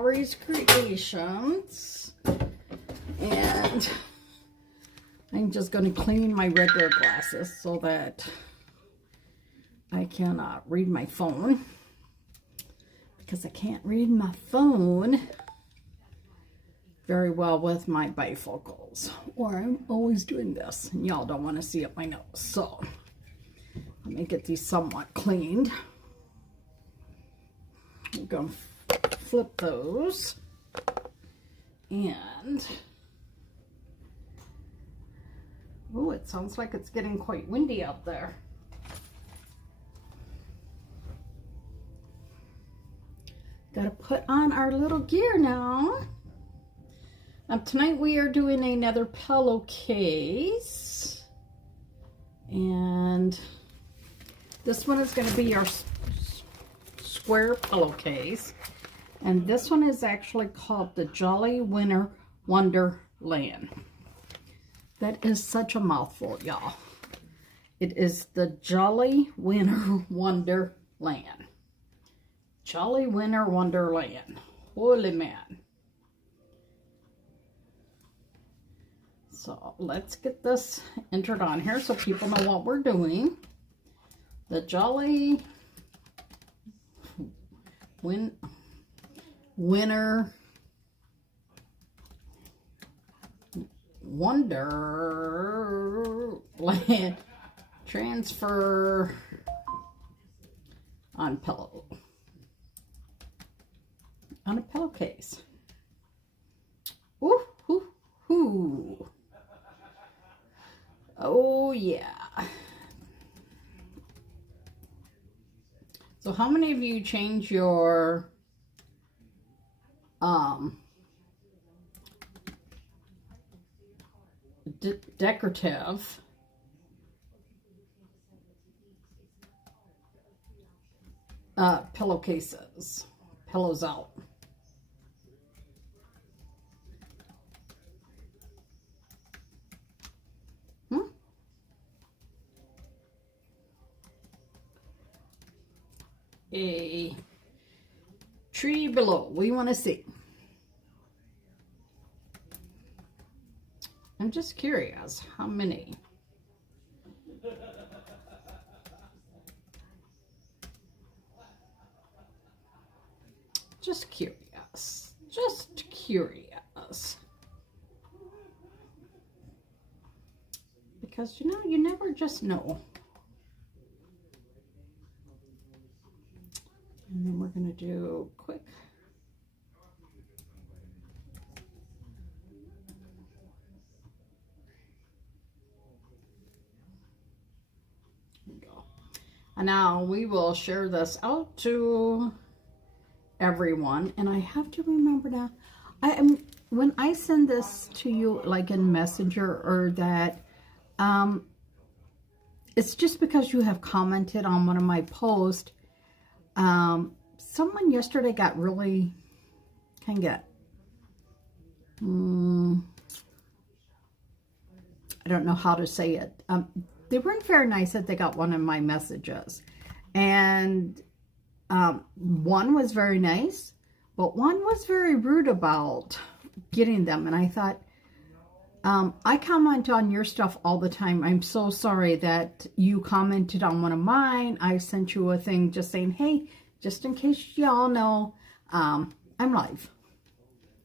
Happy-go-Lowery's Creations. And I'm just going to clean my regular glasses so that I can read my phone. Because I can't read my phone very well with my bifocals. Or I'm always doing this. And y'all don't want to see up my nose. So let me get these somewhat cleaned. I'm going to flip those. And oh, it sounds like it's getting quite windy out there. Got to put on our little gear now. Tonight we are doing another pillowcase. And this one is going to be our square pillowcase. And this one is actually called the Jolly Winter Wonderland. That is such a mouthful, y'all. It is the Jolly Winter Wonderland. Jolly Winter Wonderland. Holy man. So let's get this entered on here so people know what we're doing. The Jolly Winter Wonderland transfer on pillow. On a pillowcase. Ooh, ooh, ooh. Oh yeah. So how many of you change your decorative pillowcases, pillows out? A tree below. We want to see. I'm just curious how many. Just curious. Just curious. Because you know, you never just know. And then we're going to do quick. There we go. And now we will share this out to everyone. And I have to remember now, when I send this to you, like in Messenger or that, it's just because you have commented on one of my posts. Someone yesterday got really, I don't know how to say it. They weren't very nice that they got one of my messages. And one was very nice, but one was very rude about getting them. And I thought, I comment on your stuff all the time. I'm so sorry that you commented on one of mine. I sent you a thing just saying, hey, just in case y'all know, I'm live.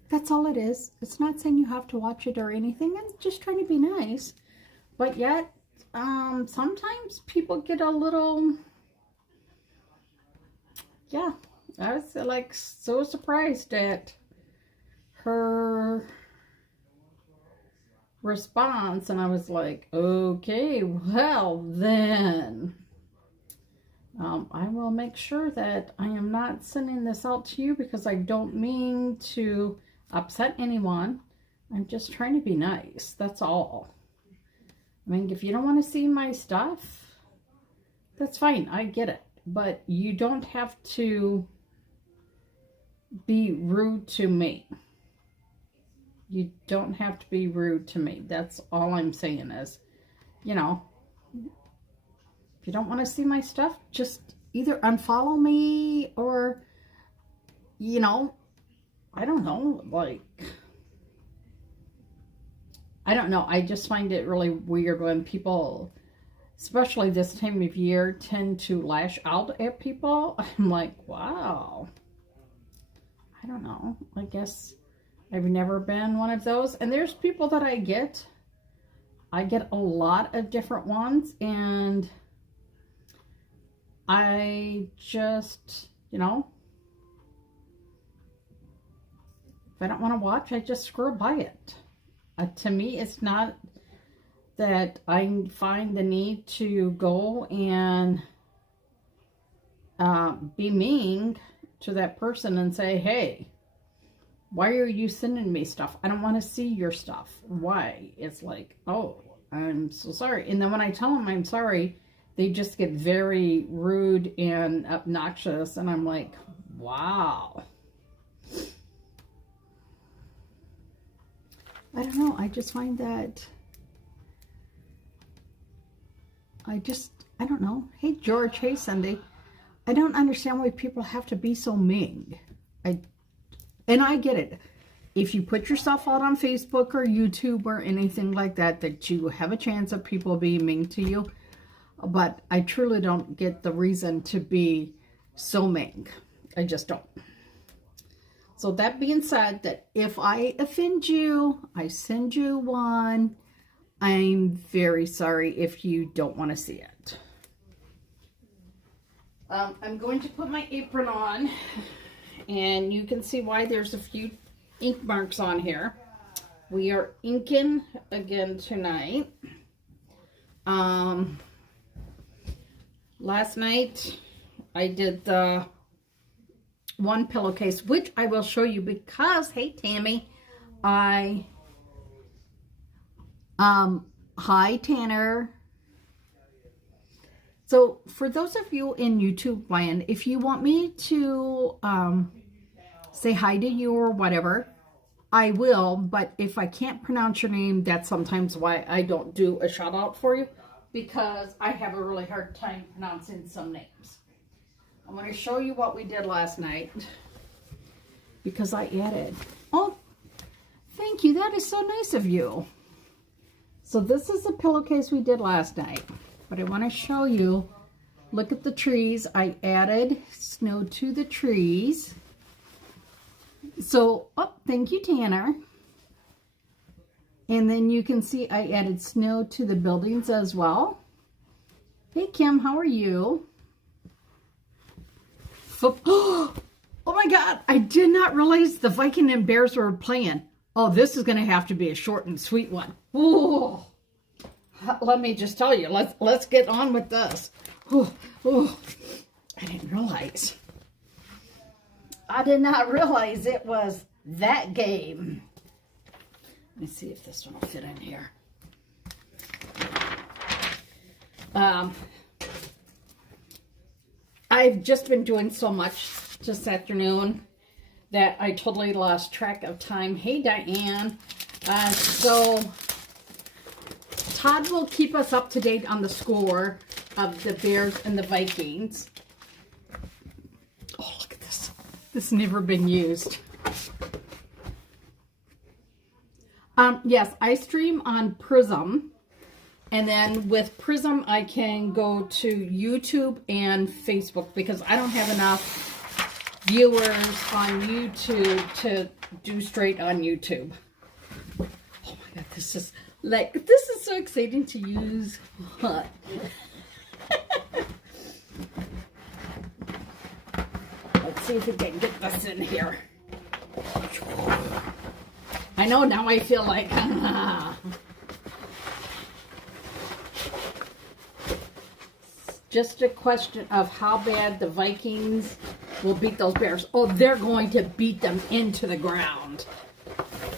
That's all it is. It's not saying you have to watch it or anything. I'm just trying to be nice. But yet, sometimes people get a little, yeah. I was like so surprised at her response, and I was like, okay, well then I will make sure that I am not sending this out to you because I don't mean to upset anyone. I'm just trying to be nice, that's all. I mean, if you don't want to see my stuff, that's fine, I get it, but you don't have to be rude to me. You don't have to be rude to me. That's all I'm saying is, you know, if you don't want to see my stuff, just either unfollow me or, you know, I don't know, like, I don't know. I just find it really weird when people, especially this time of year, tend to lash out at people. I'm like, wow. I don't know. I guess I've never been one of those. And there's people that I get. I get a lot of different ones. And I just, you know, if I don't want to watch, I just scroll by it. To me, it's not that I find the need to go and be mean to that person and say, hey, why are you sending me stuff? I don't want to see your stuff. Why? It's like, oh, I'm so sorry. And then when I tell them I'm sorry, they just get very rude and obnoxious. And I'm like, wow. I don't know. I just find that, I don't know. Hey, George. Hey, Cindy. I don't understand why people have to be so mean. And I get it. If you put yourself out on Facebook or YouTube or anything like that, that you have a chance of people being mean to you. But I truly don't get the reason to be so mean. I just don't. So that being said, that if I offend you, I send you one. I'm very sorry if you don't want to see it. I'm going to put my apron on, and you can see why there's a few ink marks on here. We are inking again tonight. Last night I did the one pillowcase, which I will show you because, hey, Tammy, hi, Tanner. So for those of you in YouTube land, if you want me to say hi to you or whatever, I will. But if I can't pronounce your name, that's sometimes why I don't do a shout out for you, because I have a really hard time pronouncing some names. I'm going to show you what we did last night because I added. Oh, thank you. That is so nice of you. So this is the pillowcase we did last night. But I want to show you, look at the trees. I added snow to the trees. So, oh, thank you, Tanner. And then you can see I added snow to the buildings as well. Hey, Kim, how are you? Oh my God, I did not realize the Viking and Bears were playing. Oh, this is going to have to be a short and sweet one. Oh, let me just tell you, let's get on with this. Oh, I didn't realize. I did not realize it was that game. Let me see if this one will fit in here. I've just been doing so much this afternoon that I totally lost track of time. Hey, Diane. So Todd will keep us up to date on the score of the Bears and the Vikings. Oh, look at this. This has never been used. Yes, I stream on Prism. And then with Prism, I can go to YouTube and Facebook because I don't have enough viewers on YouTube to do straight on YouTube. Oh my God, this is so exciting to use. Let's see if we can get this in here. I know now I feel like, just a question of how bad the Vikings will beat those Bears. Oh, they're going to beat them into the ground.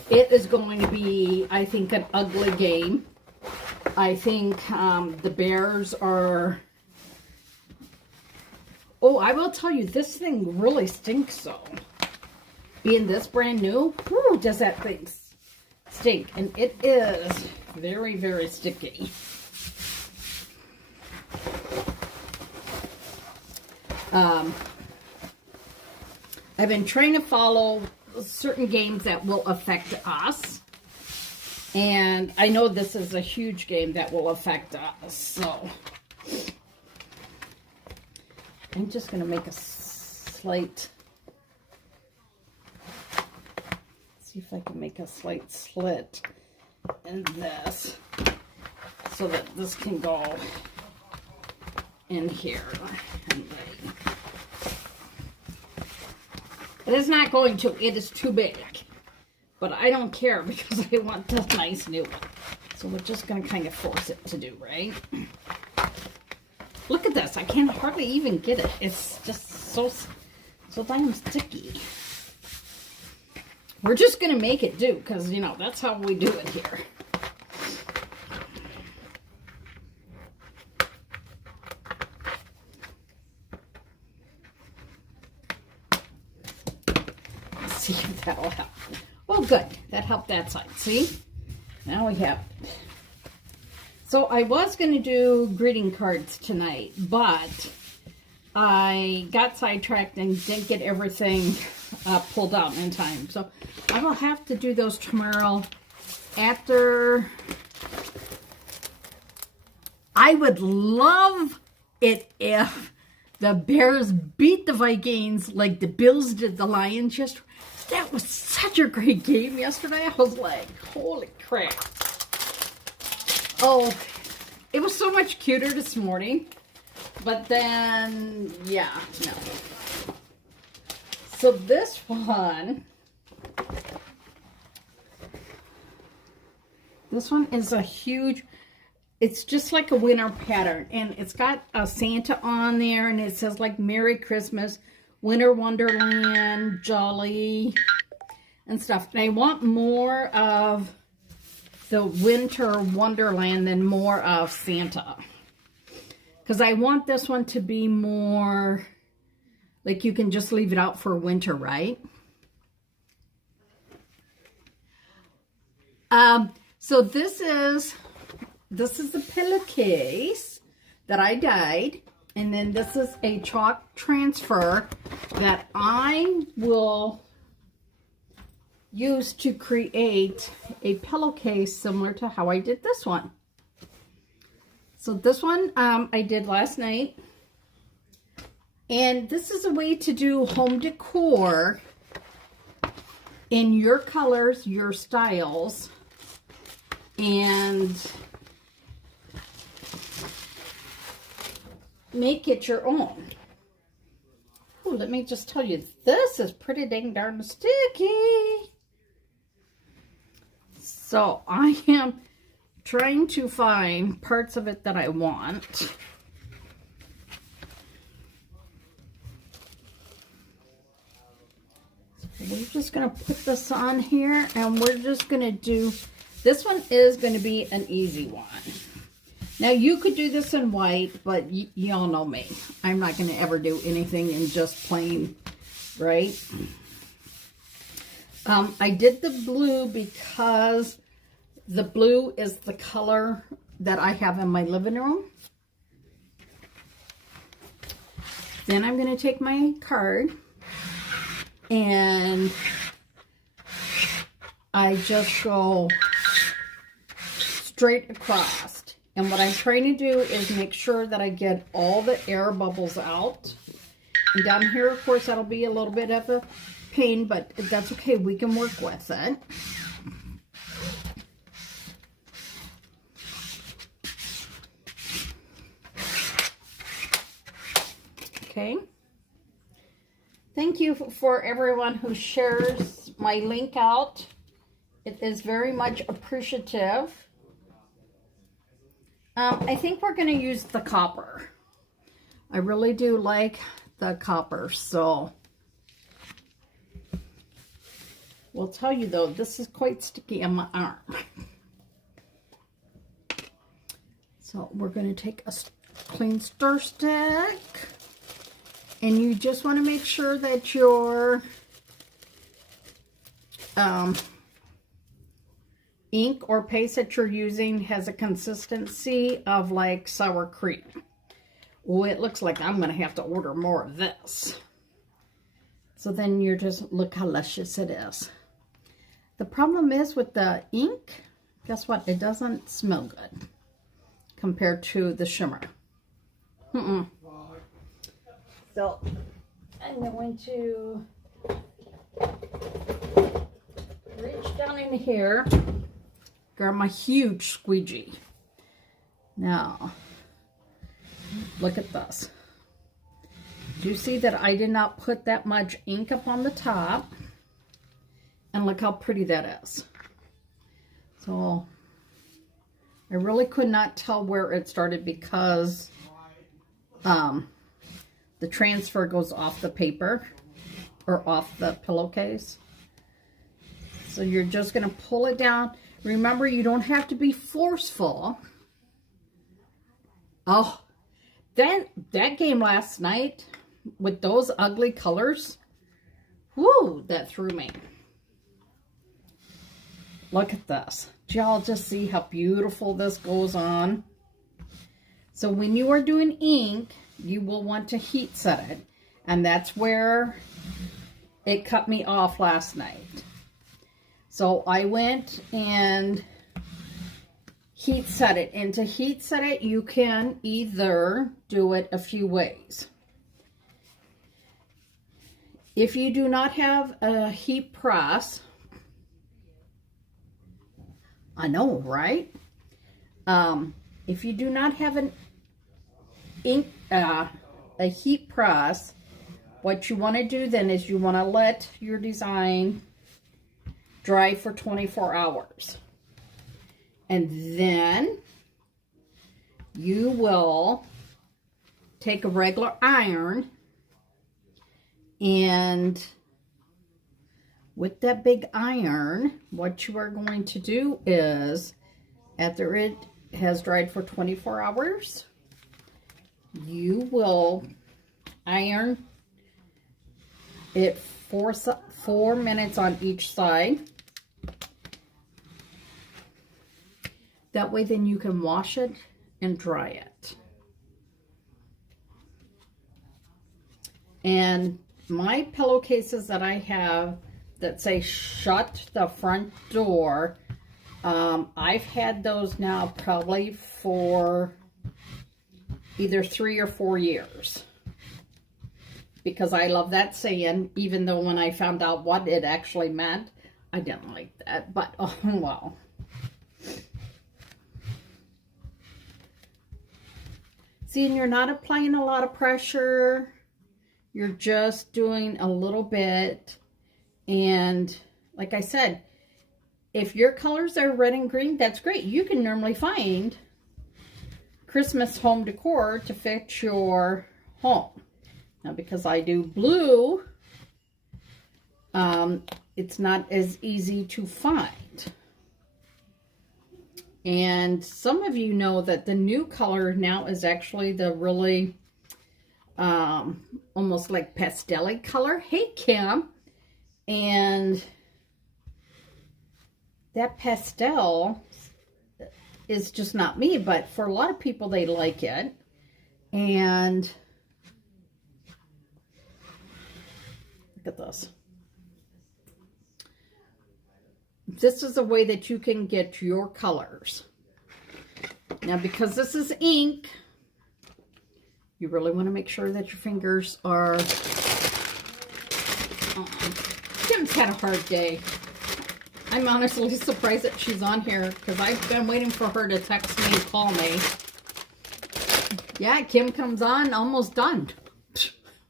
It is going to be, I think, an ugly game. I think the Bears are... Oh, I will tell you, this thing really stinks, though. Being this brand new, whew, does that thing stink. And it is very, very sticky. I've been trying to follow certain games that will affect us. And I know this is a huge game that will affect us. So I'm just going to make a slight, see if I can make a slight slit in this so that this can go in here. It is not going to, it is too big. But I don't care because I want this nice new one. So we're just going to kind of force it to do, right? Look at this. I can hardly even get it. It's just so damn sticky. We're just going to make it do because, you know, that's how we do it here. Let's see if that'll help. Well, good. That helped that side. See? Now we have it. So I was going to do greeting cards tonight, but I got sidetracked and didn't get everything pulled out in time. So I will have to do those tomorrow after. I would love it if the Bears beat the Vikings like the Bills did the Lions yesterday. That was such a great game yesterday. I was like, holy crap. Oh, it was so much cuter this morning. But then, yeah, no. So this one is a huge, it's just like a winter pattern. And it's got a Santa on there. And it says like Merry Christmas, Winter Wonderland, Jolly, and stuff. And I want more of the Winter Wonderland than more of Santa. Because I want this one to be more, like you can just leave it out for winter, right? So this is the pillowcase that I dyed. And then this is a chalk transfer that I will use to create a pillowcase similar to how I did this one. So this one I did last night. And this is a way to do home decor in your colors, your styles, and make it your own. Ooh, let me just tell you, this is pretty dang darn sticky. So I am trying to find parts of it that I want. So we're just going to put this on here and we're just going to do, this one is going to be an easy one. Now, you could do this in white, but y'all know me. I'm not going to ever do anything in just plain, right? I did the blue because the blue is the color that I have in my living room. Then I'm going to take my card and I just go straight across. And what I'm trying to do is make sure that I get all the air bubbles out. And down here, of course, that'll be a little bit of a pain, but that's okay. We can work with it. Okay. Thank you for everyone who shares my link out. It is very much appreciative. I think we're going to use the copper. I really do like the copper, so we'll tell you though, this is quite sticky on my arm. So we're going to take a clean stir stick, and you just want to make sure that your ink or paste that you're using has a consistency of like sour cream. Well, it looks like I'm going to have to order more of this. So then you're just, look how luscious it is. The problem is with the ink, guess what? It doesn't smell good compared to the shimmer. So I'm going to reach down in here, grab my huge squeegee. Now, look at this. Do you see that I did not put that much ink up on the top? And look how pretty that is. So, I really could not tell where it started because the transfer goes off the paper or off the pillowcase. So you're just going to pull it down. Remember, you don't have to be forceful. Oh, then that game last night with those ugly colors, whoo, that threw me. Look at this. Y'all just see how beautiful this goes on. So when you are doing ink, you will want to heat set it. And that's where it cut me off last night. So I went and heat set it. And to heat set it, you can either do it a few ways. If you do not have a heat press, I know, right? If you do not have an a heat press, what you want to do then is you want to let your design dry for 24 hours. And then you will take a regular iron, and with that big iron, what you are going to do is, after it has dried for 24 hours, you will iron it 4 minutes on each side. That way then you can wash it and dry it. And my pillowcases that I have that say shut the front door, I've had those now probably for either 3 or 4 years. Because I love that saying, even though when I found out what it actually meant, I didn't like that. But, oh, well. See, and you're not applying a lot of pressure. You're just doing a little bit. And like I said, if your colors are red and green, that's great. You can normally find Christmas home decor to fit your home. Now, because I do blue, it's not as easy to find. And some of you know that the new color now is actually the really almost like pastel-y color. Hey, Kim. And that pastel is just not me, but for a lot of people, they like it. And look at this. This is a way that you can get your colors. Now, because this is ink, you really want to make sure that your fingers are... Kim's had a hard day. I'm honestly surprised that she's on here because I've been waiting for her to text me and call me. Yeah, Kim comes on, almost done.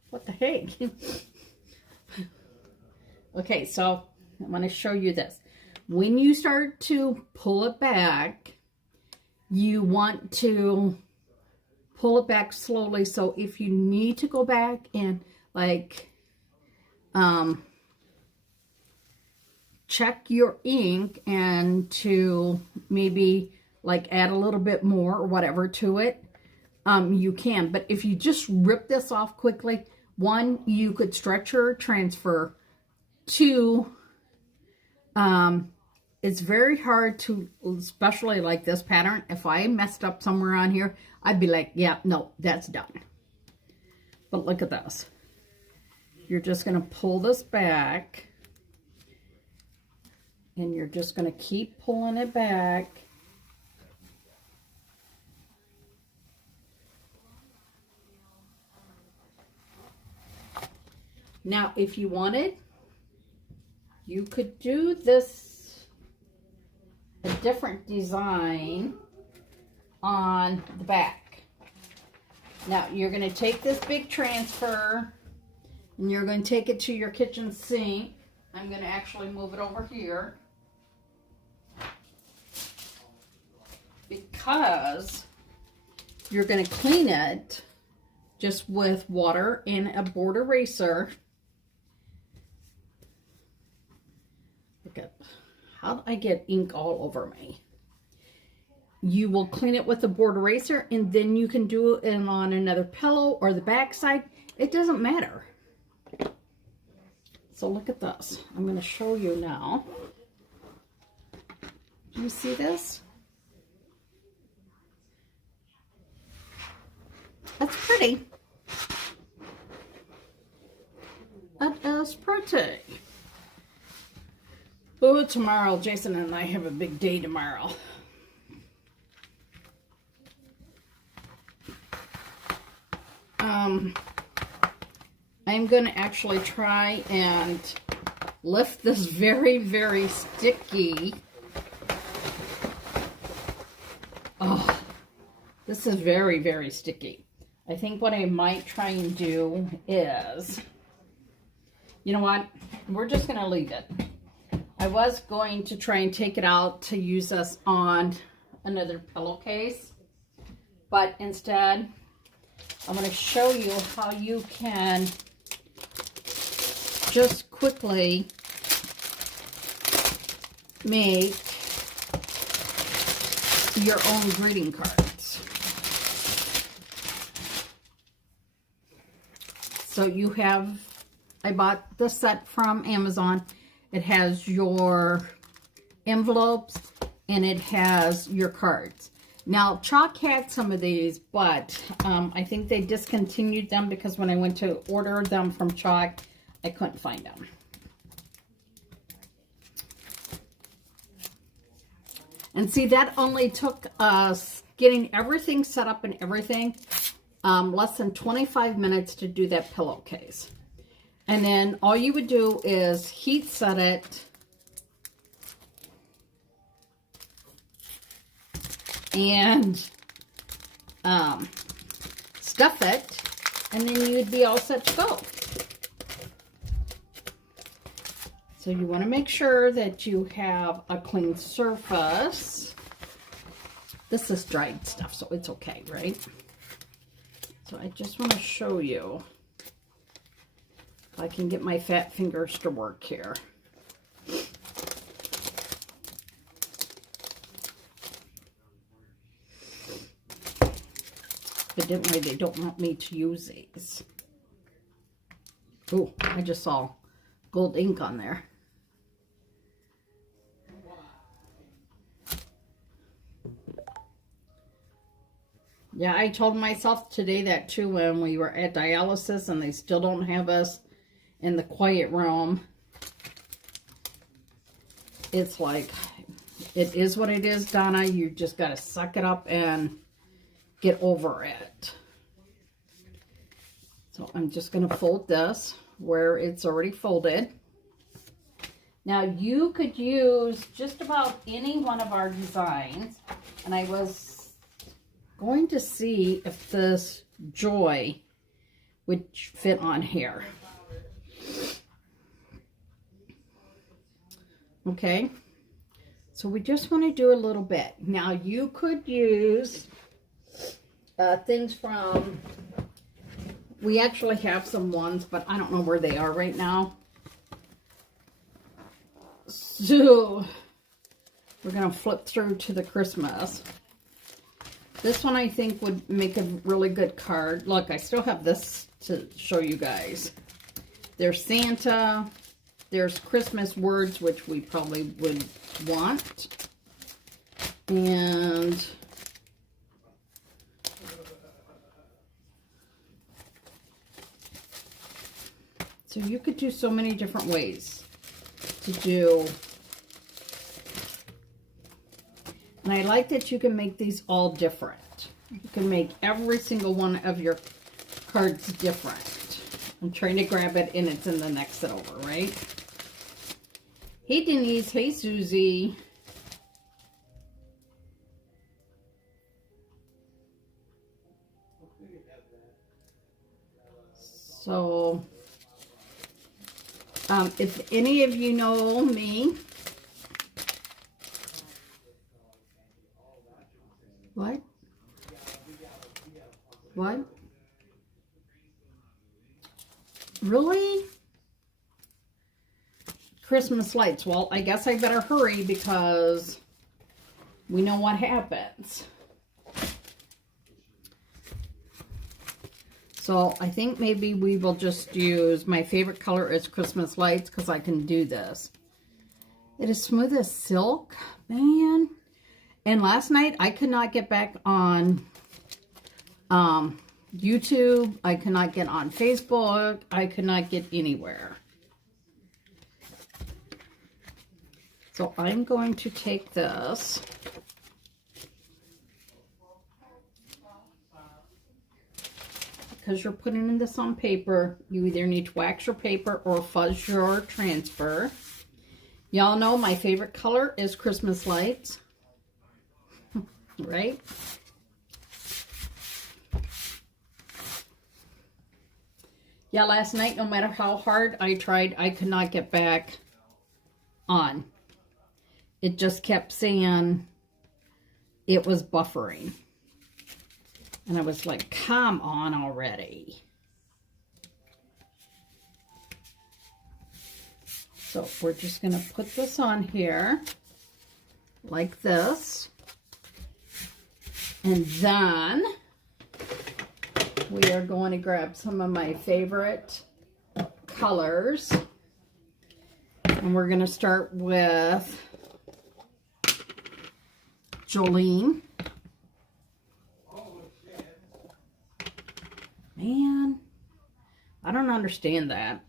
What the heck? Okay, so I'm going to show you this. When you start to pull it back, you want to pull it back slowly. So if you need to go back and like check your ink and to maybe like add a little bit more or whatever to it, you can. But if you just rip this off quickly, one, you could stretch your transfer. Two, it's very hard to, especially like this pattern, if I messed up somewhere on here, I'd be like, yeah, no, that's done. But look at this. you're just going to pull this back, and you're just going to keep pulling it back. Now, if you wanted, you could do this a different design on the back. Now, you're going to take this big transfer and you're going to take it to your kitchen sink. I'm going to actually move it over here because you're going to clean it just with water and a board eraser. Look at how did I get ink all over me? You will clean it with a board eraser, and then you can do it on another pillow or the back side. It doesn't matter. So look at this. I'm going to show you now. Do you see this? That's pretty. That is pretty. Oh, tomorrow, Jason and I have a big day tomorrow. I'm going to actually try and lift this very, very sticky. Oh, this is very, very sticky. I think what I might try and do is, you know what? We're just going to leave it. I was going to try and take it out to use this on another pillowcase, but instead, I'm going to show you how you can just quickly make your own greeting cards. So you have, I bought this set from Amazon. It has your envelopes and it has your cards. Now, Chalk had some of these, but I think they discontinued them because when I went to order them from Chalk, I couldn't find them. And see, that only took us getting everything set up and everything, less than 25 minutes to do that pillowcase. And then all you would do is heat set it and stuff it, and then you'd be all set to go. So you want to make sure that you have a clean surface. This is dried stuff, so it's okay, right? So I just want to show you if I can get my fat fingers to work here. Evidently, they don't want me to use these. Oh, I just saw gold ink on there. Yeah, I told myself today that too when we were at dialysis and they still don't have us in the quiet room. It's like, it is what it is, Donna. You just got to suck it up and get over it. So I'm just going to fold this where it's already folded. Now you could use just about any one of our designs, and I was going to see if this Joy would fit on here. Okay, so we just want to do a little bit. Now you could use things from, we actually have some ones, but I don't know where they are right now. So we're going to flip through to the Christmas. This one I think would make a really good card. Look, I still have this to show you guys. There's Santa. There's Christmas words, which we probably would want. And So you could do so many different ways to do. And I like that you can make these all different. You can make every single one of your cards different. I'm trying to grab it and it's in the next set over, right? Hey Denise, hey Susie. So, if any of you know me, what? What? Really? Christmas lights. Well, I guess I better hurry because we know what happens. So I think maybe we will just use, my favorite color is Christmas lights because I can do this. It is smooth as silk, man. And last night I could not get back on YouTube. I could not get on Facebook. I could not get anywhere. So I'm going to take this. Because you're putting this on paper, you either need to wax your paper or fuzz your transfer. Y'all know my favorite color is Christmas lights. Right? Yeah, last night, no matter how hard I tried, I could not get back on. It just kept saying it was buffering. And I was like, come on already. So we're just going to put this on here like this. And then we are going to grab some of my favorite colors. And we're going to start with Jolene. Man, I don't understand that.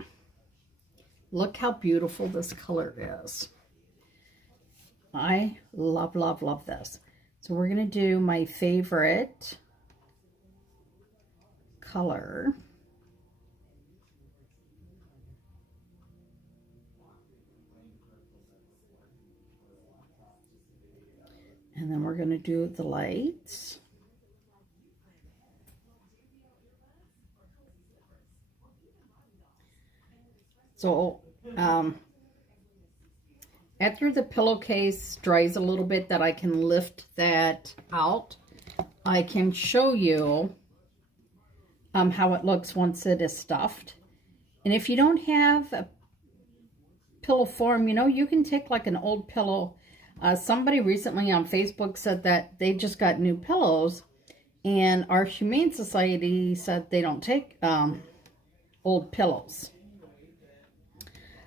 Look how beautiful this color is. I love, love, love this. So we're going to do my favorite color. And then we're going to do the lights. So, after the pillowcase dries a little bit that I can lift that out, I can show you how it looks once it is stuffed. And if you don't have a pillow form, you know, you can take like an old pillow. Somebody recently on Facebook said that they just got new pillows, and our Humane Society said they don't take old pillows.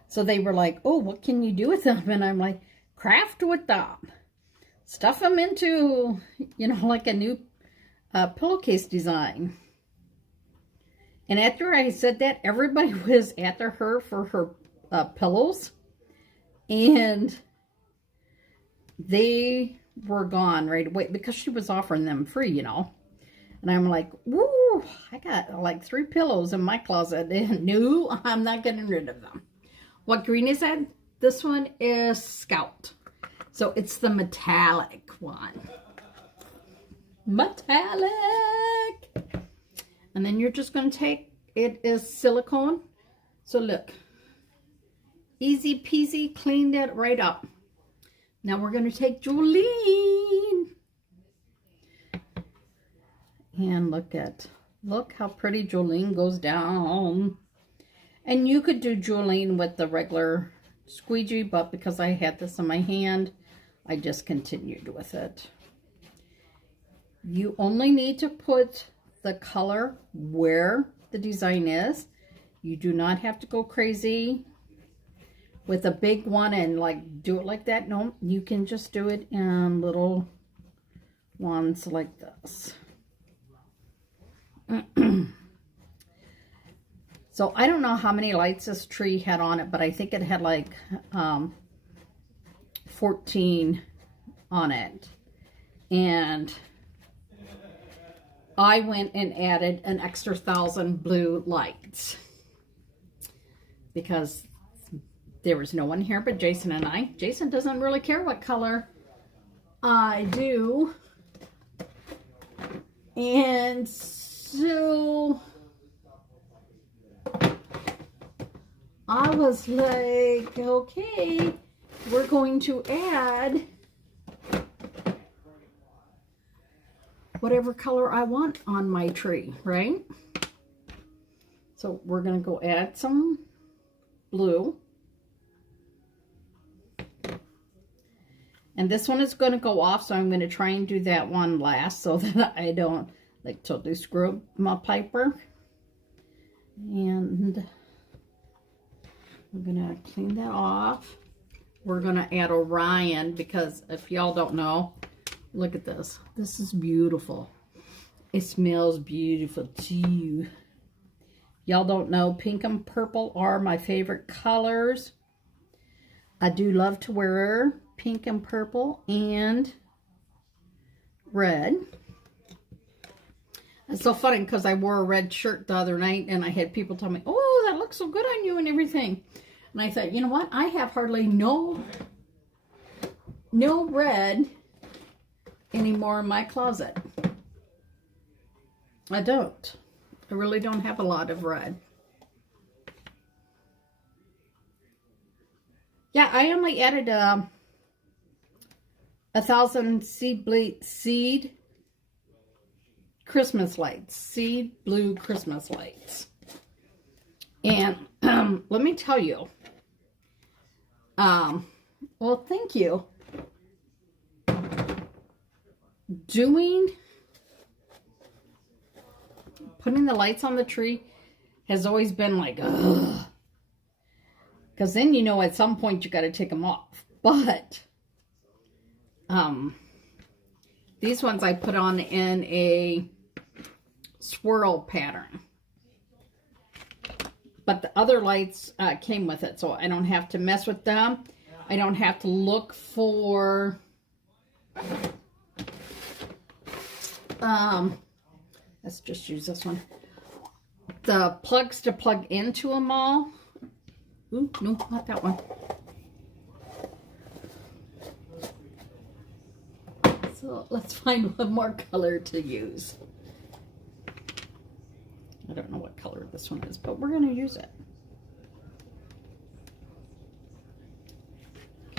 So they were like, oh, what can you do with them? And I'm like, craft with them. Stuff them into, you know, like a new pillowcase design. And after I said that, everybody was after her for her pillows. And they were gone right away because she was offering them free, you know. And I'm like, woo, I got like 3 pillows in my closet. And no, I'm not getting rid of them. What green is that? This one is Scout. So it's the metallic one. Metallic. And then you're just going to take, it is silicone. So look. Easy peasy, cleaned it right up. Now we're going to take Jolene. And look how pretty Jolene goes down. And you could do Jolene with the regular squeegee, but because I had this in my hand, I just continued with it. You only need to put the color where the design is. You do not have to go crazy with a big one and like do it like that. No, you can just do it in little ones like this. So I don't know how many lights this tree had on it, but I think it had like 14 on it. And I went and added an extra 1,000 blue lights because there was no one here but Jason and I. Jason doesn't really care what color I do. And so I was like, okay, we're going to add whatever color I want on my tree, right? So we're going to go add some blue. And this one is going to go off, so I'm going to try and do that one last so that I don't like totally screw up my paper. And I'm going to clean that off. We're going to add Orion because if y'all don't know, look at this. This is beautiful. It smells beautiful too. Y'all don't know, pink and purple are my favorite colors. I do love to wear pink and purple and red. It's so funny because I wore a red shirt the other night and I had people tell me, oh, that looks so good on you and everything. And I thought, you know what? I have hardly no red anymore in my closet. I don't. I really don't have a lot of red. Yeah, I only added 1,000 seed Christmas lights, seed blue Christmas lights. And let me tell you, well, thank you. Putting the lights on the tree has always been like, ugh. Because then you know at some point you got to take them off. But these ones I put on in a swirl pattern. But the other lights came with it, so I don't have to mess with them. I don't have to look for let's just use this one. The plugs to plug into them all. Ooh, no, not that one. So let's find one more color to use. I don't know what color this one is, but we're going to use it.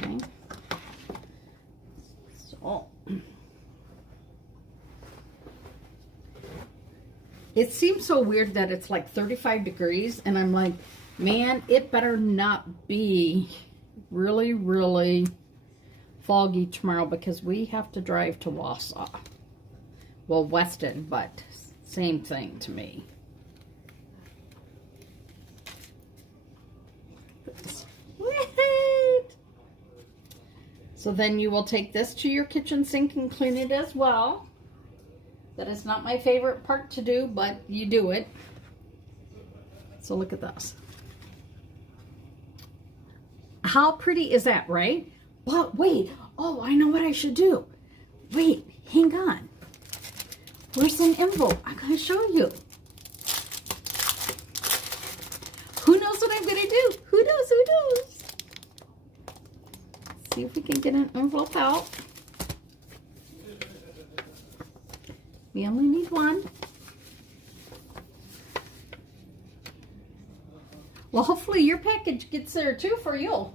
Okay. So it seems so weird that it's like 35 degrees and I'm like, man, it better not be really, really foggy tomorrow because we have to drive to Wausau. Well, Weston, but same thing to me. What? So then you will take this to your kitchen sink and clean it as well. That is not my favorite part to do, but you do it. So look at this. How pretty is that, right? But wait, oh, I know what I should do. Wait, hang on. Where's an envelope? I'm going to show you. Who knows what I'm going to do? Who knows? Who knows? See if we can get an envelope out. We only need one. Well, hopefully your package gets there too for you.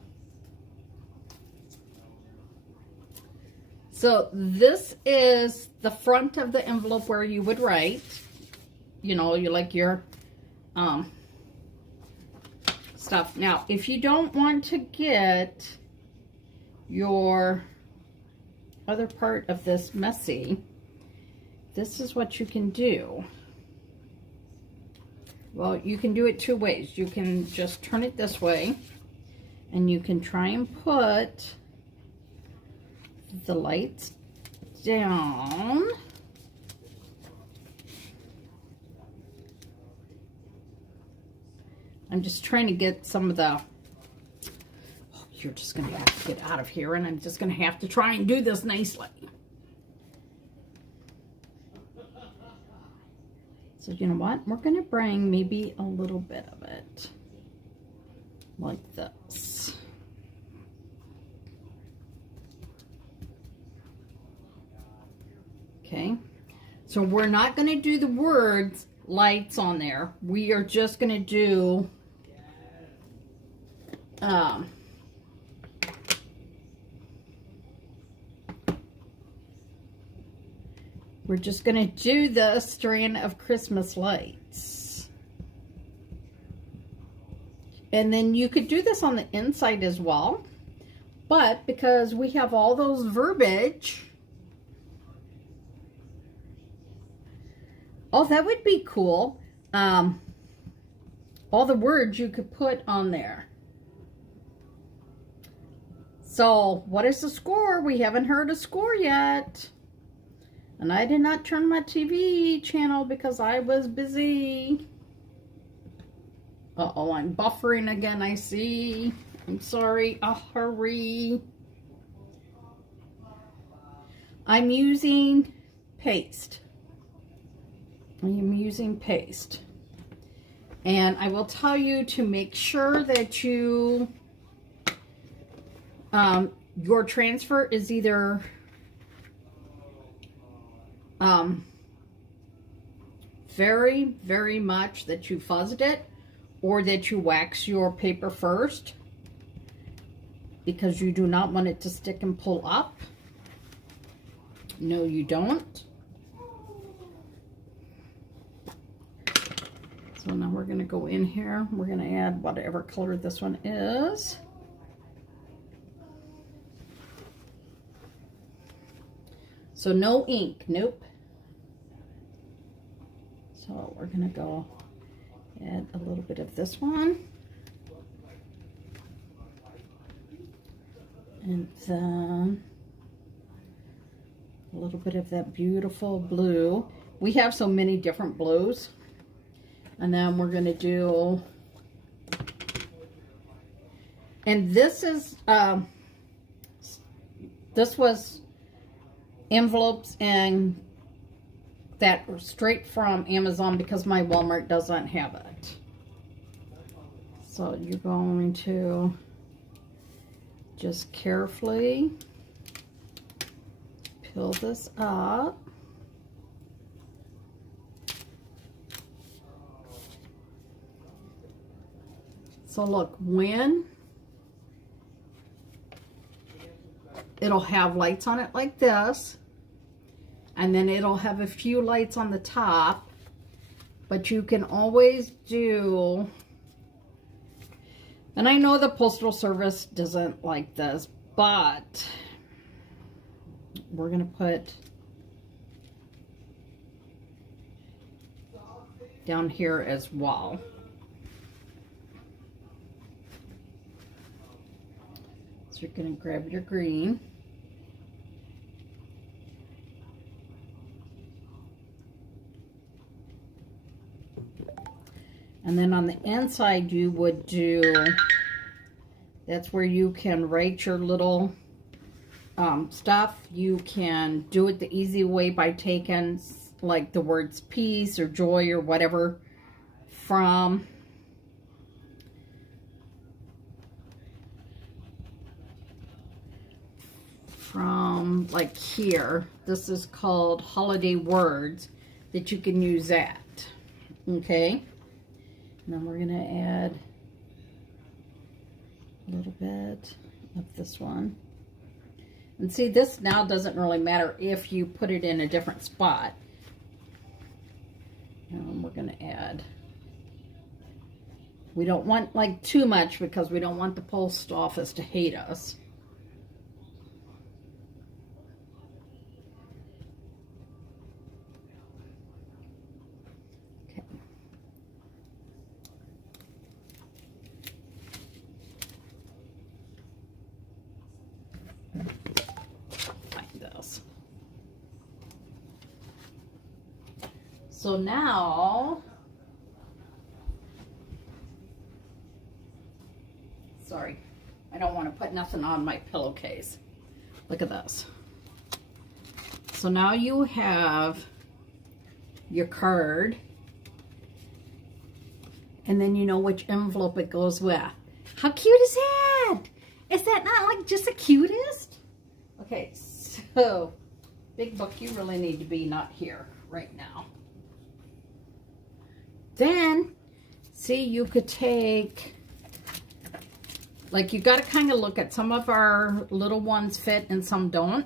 So this is the front of the envelope where you would write, you know, you like your stuff. Now, if you don't want to get your other part of this messy, this is what you can do. Well, you can do it two ways. You can just turn it this way, and you can try and put the lights down. I'm just trying to get some of the... Oh, you're just going to have to get out of here, and I'm just going to have to try and do this nicely. So you know what? We're going to bring maybe a little bit of it like this. Okay. So we're not going to do the words lights on there. We are just going to do we're just going to do the strand of Christmas lights. And then you could do this on the inside as well. But because we have all those verbiage... Oh, that would be cool. All the words you could put on there. So, what is the score? We haven't heard a score yet. And I did not turn my TV channel because I was busy. Uh-oh, I'm buffering again, I see. I'm sorry. Oh, hurry. I'm using paste. I'm using paste. And I will tell you to make sure that you, your transfer is either very, very much that you fuzzed it, or that you wax your paper first, because you do not want it to stick and pull up. No, you don't. So now we're going to go in here. We're going to add whatever color this one is. So no ink, nope. So we're going to go add a little bit of this one. And then a little bit of that beautiful blue. We have so many different blues. And then we're going to do, and this is, this was envelopes and that were straight from Amazon because my Walmart doesn't have it. So you're going to just carefully peel this up. So look, when it'll have lights on it like this, and then it'll have a few lights on the top, but you can always do, and I know the Postal Service doesn't like this, but we're going to put down here as well. So you're going to grab your green. And then on the inside you would do, that's where you can write your little stuff. You can do it the easy way by taking like the words peace or joy or whatever from like here. This is called holiday words, that you can use that. Okay, and then we're going to add a little bit of this one. And see, this now doesn't really matter if you put it in a different spot. And we're going to add, we don't want like too much because we don't want the post office to hate us. So now nothing on my pillowcase. Look at this. So now you have your card, and then you know which envelope it goes with. How cute is that? Is that not like just the cutest? Okay, so big book, you really need to be not here right now. Then, see, you could take, like, you got to kind of look at some of our little ones fit and some don't.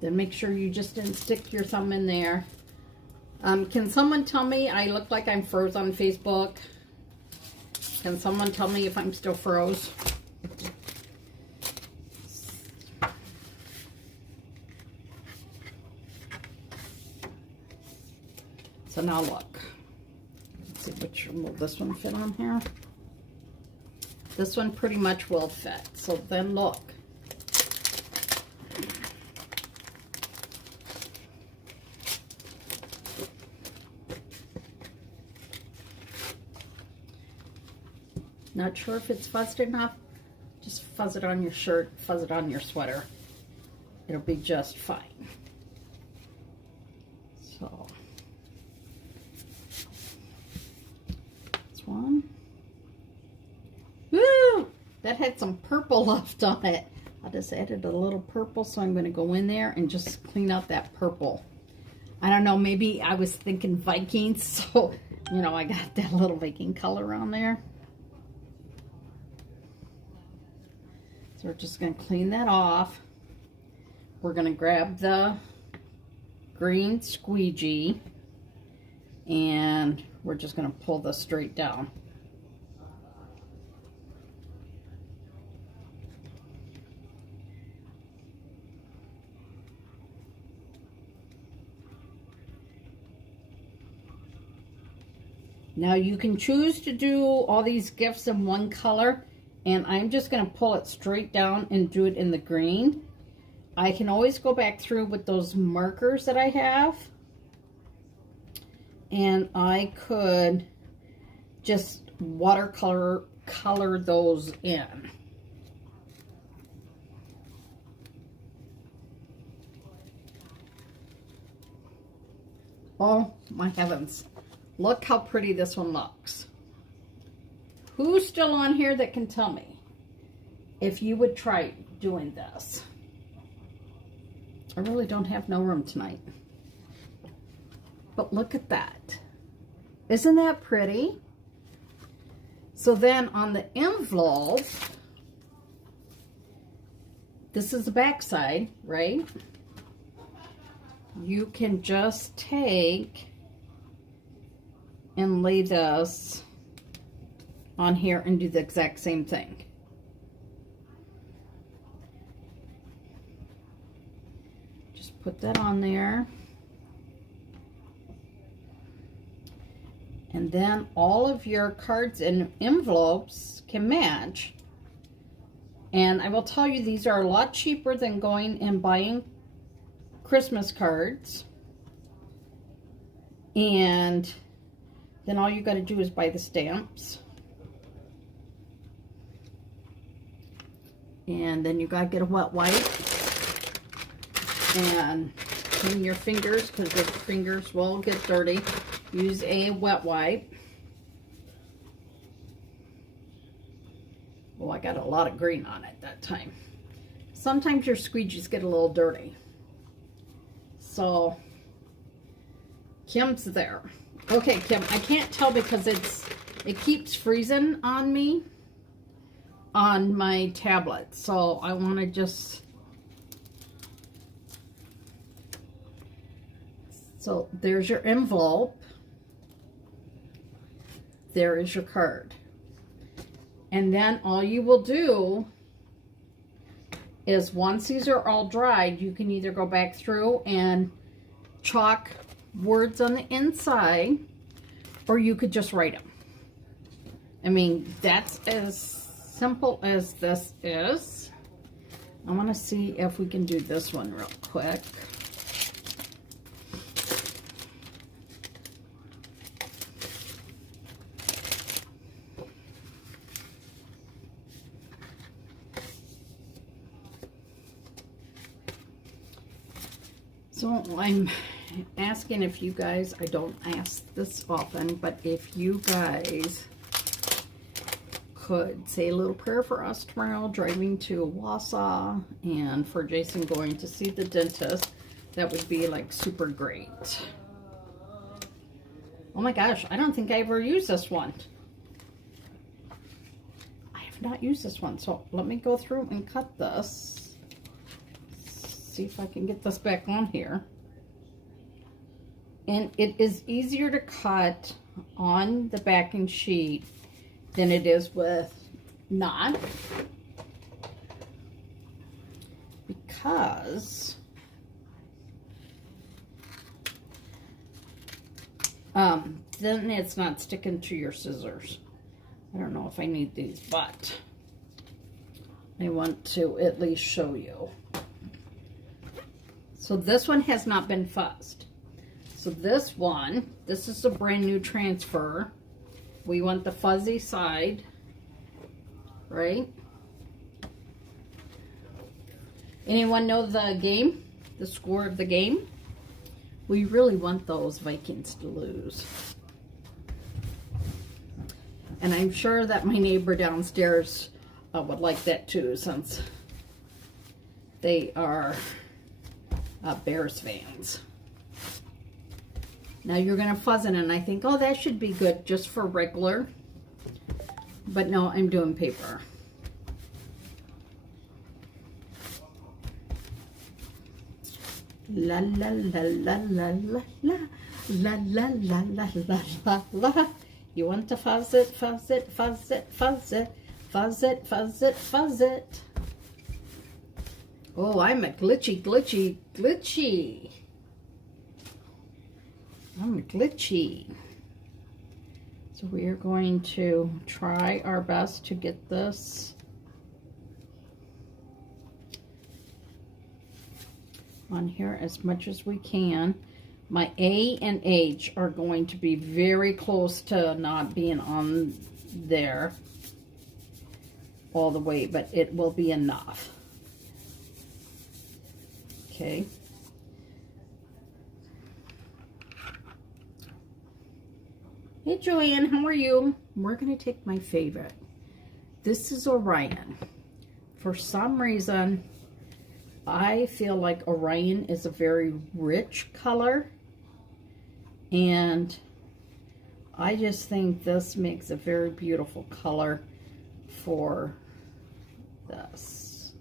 Then make sure you just didn't stick your thumb in there. Can someone tell me I look like I'm froze on Facebook? Can someone tell me if I'm still froze? So now look. Let's see, which will this one fit on here? This one pretty much will fit. So then look. Not sure if it's fuzzed enough. Just fuzz it on your shirt, fuzz it on your sweater. It'll be just fine. So, this one. Woo! That had some purple left on it. I just added a little purple, so I'm going to go in there and just clean out that purple. I don't know, maybe I was thinking Vikings, so, you know, I got that little Viking color on there. So we're just going to clean that off. We're going to grab the green squeegee and we're just going to pull this straight down. Now you can choose to do all these gifts in one color, and I'm just going to pull it straight down and do it in the green. I can always go back through with those markers that I have, and I could just watercolor color those in. Oh my heavens. Look how pretty this one looks. Who's still on here that can tell me if you would try doing this? I really don't have no room tonight. But look at that. Isn't that pretty? So then on the envelope, this is the back side, right? You can just take and lay this on here and do the exact same thing. Just put that on there. And then all of your cards and envelopes can match. And I will tell you, these are a lot cheaper than going and buying Christmas cards. And then all you got to do is buy the stamps. And then you got to get a wet wipe. And clean your fingers, because your fingers will get dirty. Use a wet wipe. Oh, I got a lot of green on it that time. Sometimes your squeegees get a little dirty. So, Kim's there. Okay, Kim, I can't tell because it keeps freezing on me on my tablet. So I want to just... So there's your envelope. There is your card. And then all you will do is, once these are all dried, you can either go back through and chalk words on the inside, or you could just write them. I mean, that's as simple as this is. I want to see if we can do this one real quick. So I'm asking if you guys, I don't ask this often, but if you guys could say a little prayer for us tomorrow driving to Wausau and for Jason going to see the dentist, that would be like super great. Oh my gosh, I don't think I ever used this one. I have not used this one, so let me go through and cut this. See if I can get this back on here. And it is easier to cut on the backing sheet than it is with not, because then it's not sticking to your scissors. I don't know if I need these, but I want to at least show you. So this one has not been fuzzed. So this one, this is a brand new transfer. We want the fuzzy side, right? Anyone know the game? The score of the game? We really want those Vikings to lose. And I'm sure that my neighbor downstairs would like that too, since they are Bears fans. Now you're going to fuzz it, and I think, oh, that should be good just for regular. But no, I'm doing paper. La la la la la la la la la la la la la la. You want to fuzz it, fuzz it, fuzz it, fuzz it, fuzz it, fuzz it, fuzz it. Oh, I'm a glitchy, glitchy, glitchy. I'm glitchy. So we are going to try our best to get this on here as much as we can. My A and H are going to be very close to not being on there all the way, but it will be enough. Okay. Hey Joanne, how are you? We're going to take my favorite. This is Orion. For some reason, I feel like Orion is a very rich color, and I just think this makes a very beautiful color for this.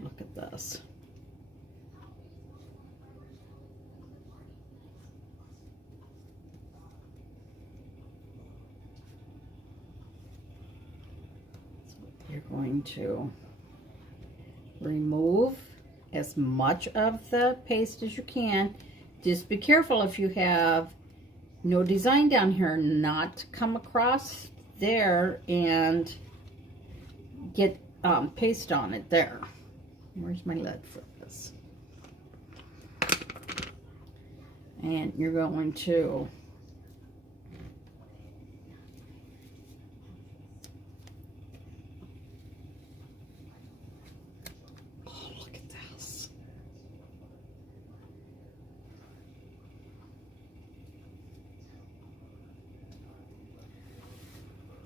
Look at this. You're going to remove as much of the paste as you can. Just be careful if you have no design down here, not come across there and get paste on it there. Where's my lid for this? And you're going to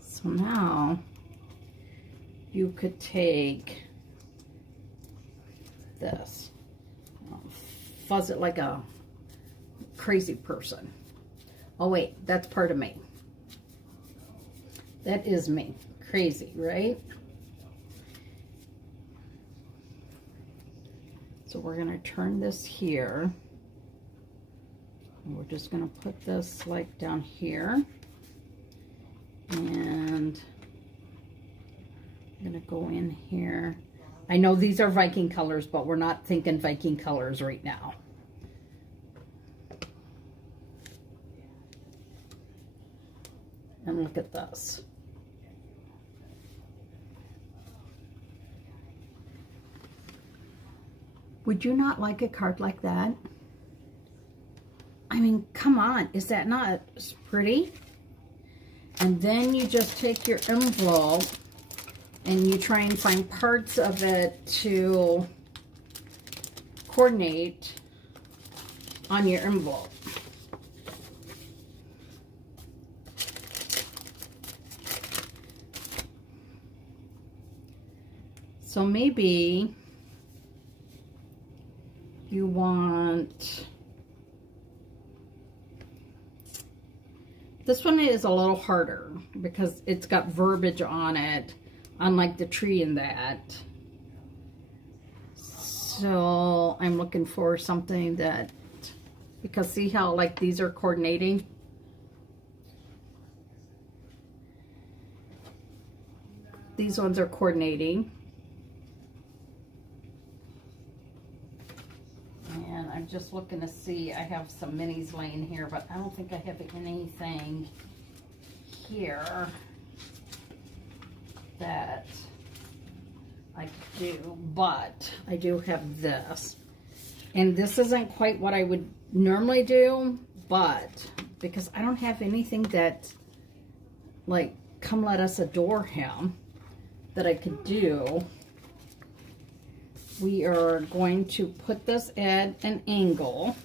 so now you could take this, fuzz it like a crazy person. Oh wait, that's part of me. That is me. Crazy, right? So we're going to turn this here. And we're just going to put this like down here. And I'm going to go in here. I know these are Viking colors, but we're not thinking Viking colors right now. And look at this. Would you not like a card like that? I mean, come on. Is that not pretty? And then you just take your envelope and you try and find parts of it to coordinate on your envelope. So maybe you want, this one is a little harder because it's got verbiage on it, unlike the tree and that. So I'm looking for something that, because see how like these are coordinating? These ones are coordinating. And I'm just looking to see, I have some minis laying here, but I don't think I have anything here that I could do, but I do have this. And this isn't quite what I would normally do, but because I don't have anything that, like, come let us adore him, that I could do, we are going to put this at an angle.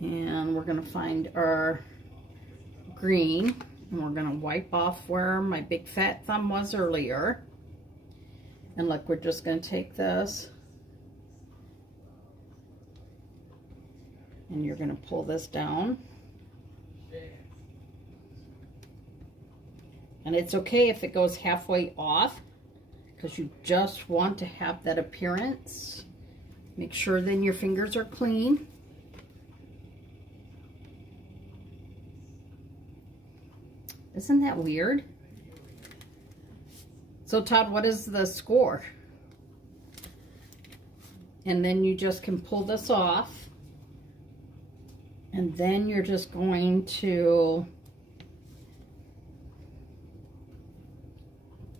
And we're going to find our green, and we're going to wipe off where my big fat thumb was earlier. And look, we're just going to take this, and you're going to pull this down. And it's okay if it goes halfway off, because you just want to have that appearance. Make sure then your fingers are clean. Isn't that weird? So Todd, what is the score? And then you just can pull this off. And then you're just going to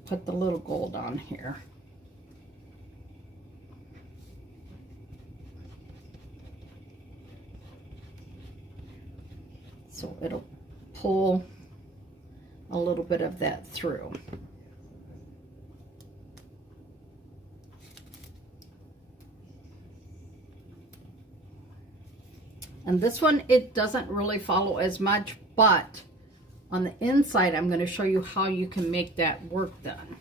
put the little gold on here. So it'll pull a little bit of that through. And this one, it doesn't really follow as much, but on the inside, I'm going to show you how you can make that work done.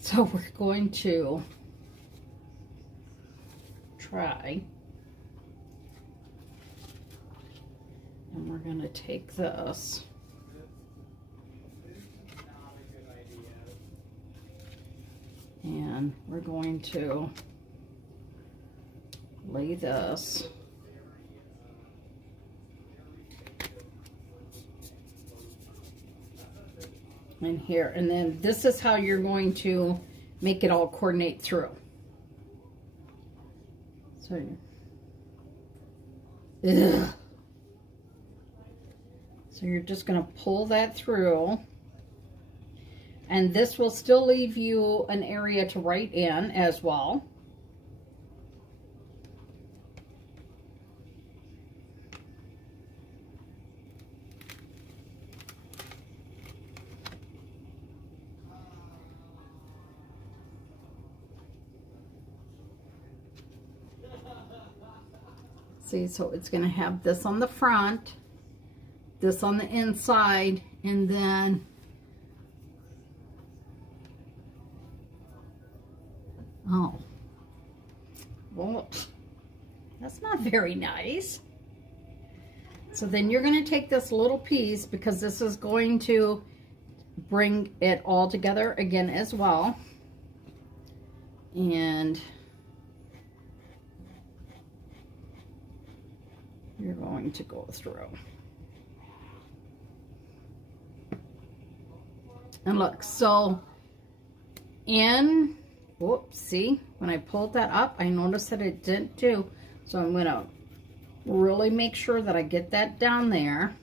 So we're going to try, and we're going to take this, and we're going to lay this in here, and then this is how you're going to make it all coordinate through. So, ugh. So you're just going to pull that through, and this will still leave you an area to write in as well. See, so it's going to have this on the front, this on the inside, and then oh, well, that's not very nice. So then you're going to take this little piece, because this is going to bring it all together again as well, and you're going to go through. And look, so whoops, see, when I pulled that up, I noticed that it didn't do. So I'm going to really make sure that I get that down there.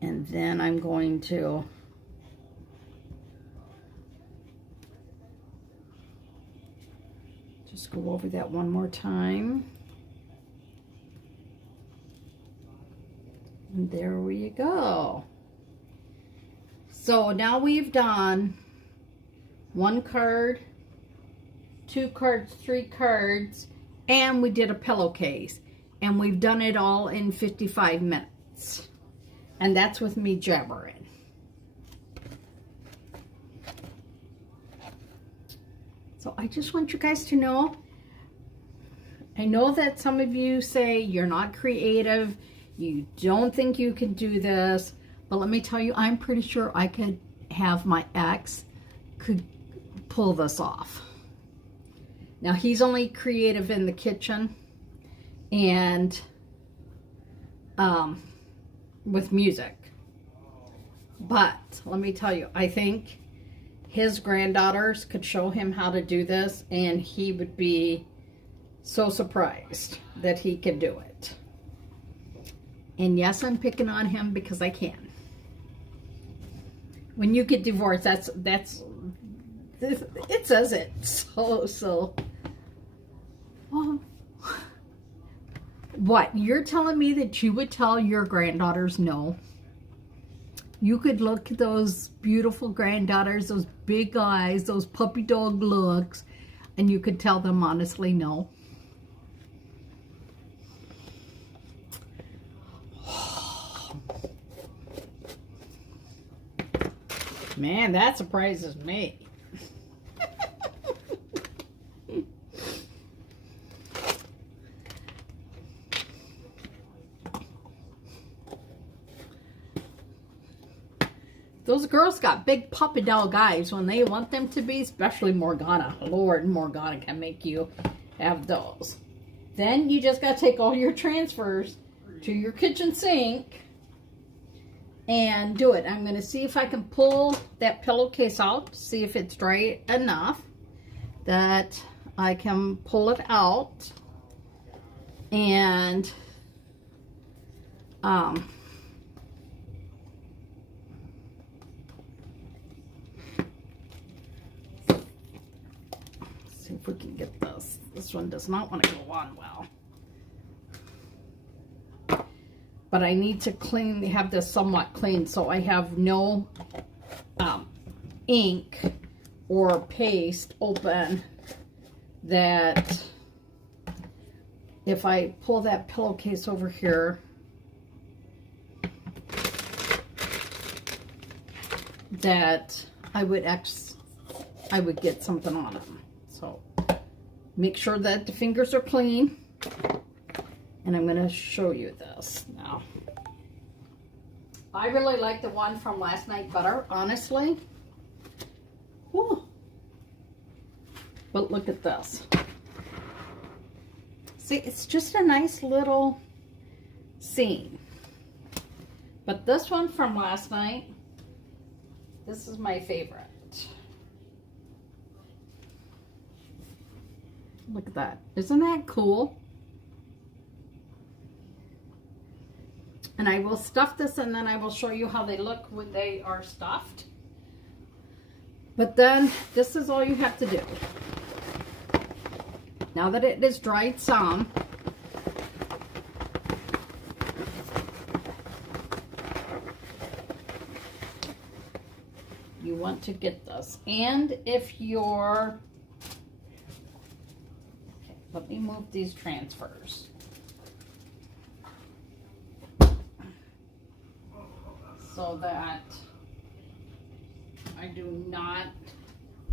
And then I'm going to just go over that one more time. And there we go. So now we've done 1 card, 2 cards, 3 cards, and we did a pillowcase. And we've done it all in 55 minutes. And that's with me jabbering. So I just want you guys to know, I know that some of you say you're not creative, you don't think you can do this, but let me tell you, I'm pretty sure I could have my ex could pull this off. Now he's only creative in the kitchen and with music. But let me tell you, I think his granddaughters could show him how to do this and he would be so surprised that he could do it. And yes, I'm picking on him because I can. When you get divorced, that's it says it. So well, what, you're telling me that you would tell your granddaughters no? You could look at those beautiful granddaughters, those big eyes, those puppy dog looks, and you could tell them honestly no? Man, that surprises me. Those girls got big puppy dog eyes when they want them to be, especially Morgana. Lord, Morgana can make you have those. Then you just got to take all your transfers to your kitchen sink and do it. I'm going to see if I can pull that pillowcase out, see if it's dry enough that I can pull it out and see if we can get this. This one does not want to go on well. But I need to clean, have this somewhat clean so I have no ink or paste open, that if I pull that pillowcase over here, that I would get something on them. So make sure that the fingers are clean. And I'm going to show you this now. I really like the one from last night better, honestly. Whew. But look at this. See, it's just a nice little scene. But this one from last night, this is my favorite. Look at that. Isn't that cool? And I will stuff this and then I will show you how they look when they are stuffed. But then this is all you have to do. Now that it is dried some, you want to get this. And if you're, okay, let me move these transfers. So that I do not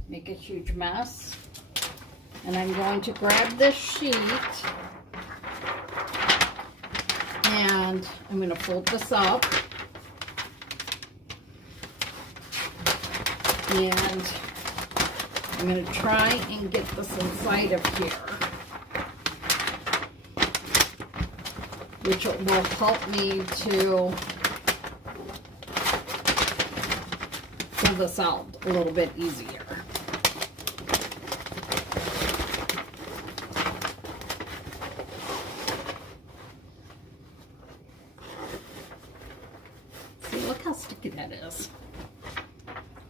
make a huge mess. And I'm going to grab this sheet and I'm going to fold this up and I'm going to try and get this inside of here, which will help me to pull this out a little bit easier. See, look how sticky that is.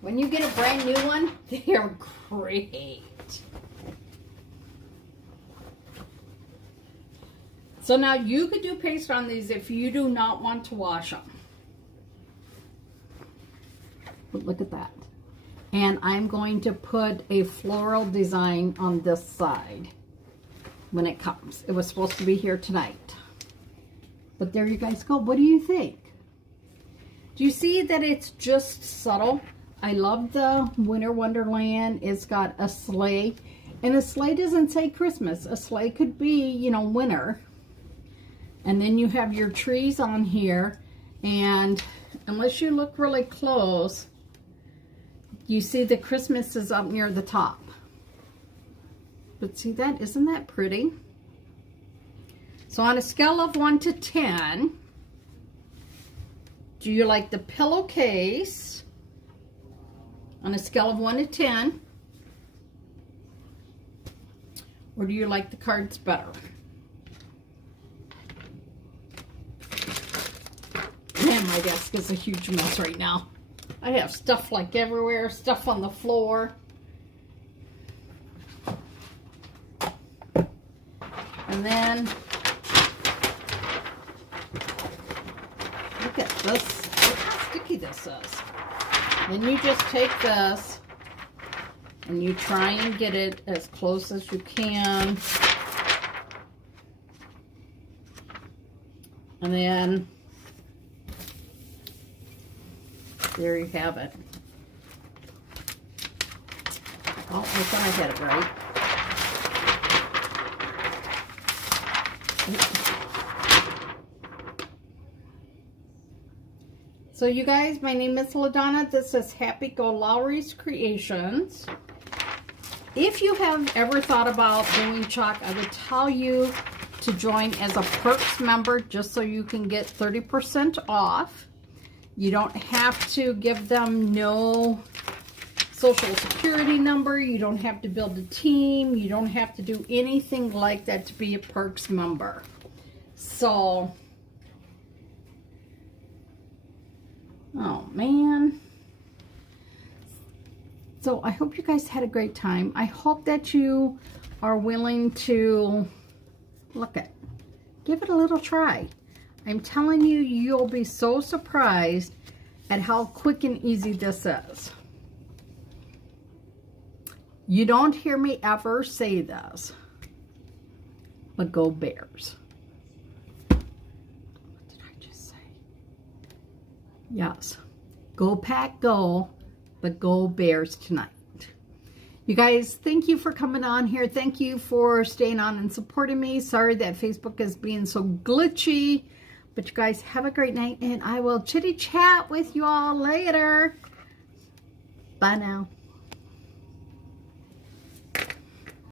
When you get a brand new one, they are great. So now you could do paste on these if you do not want to wash them. Look at that. And I'm going to put a floral design on this side when it comes. It was supposed to be here tonight. But there you guys go. What do you think? Do you see that it's just subtle? I love the Winter Wonderland. It's got a sleigh. And a sleigh doesn't say Christmas. A sleigh could be, you know, winter. And then you have your trees on here. And unless you look really close, you see the Christmas is up near the top. But see that? Isn't that pretty? So on a scale of 1 to 10, do you like the pillowcase? On a scale of 1 to 10. Or do you like the cards better? Man, my desk is a huge mess right now. I have stuff like everywhere, stuff on the floor. And then, look at this, look how sticky this is. Then you just take this and you try and get it as close as you can. And then, there you have it. Oh, I thought I had it right. So you guys, my name is LaDonna. This is Happy-go-Lowery's Creations. If you have ever thought about doing chalk, I would tell you to join as a Perks member just so you can get 30% off. You don't have to give them no social security number. You don't have to build a team. You don't have to do anything like that to be a Perks member. So, oh man. So I hope you guys had a great time. I hope that you are willing to give it a little try. I'm telling you, you'll be so surprised at how quick and easy this is. You don't hear me ever say this, but go Bears. What did I just say? Yes. Go Pack Go, but go Bears tonight. You guys, thank you for coming on here. Thank you for staying on and supporting me. Sorry that Facebook is being so glitchy. But you guys have a great night, and I will chitty chat with you all later. Bye now.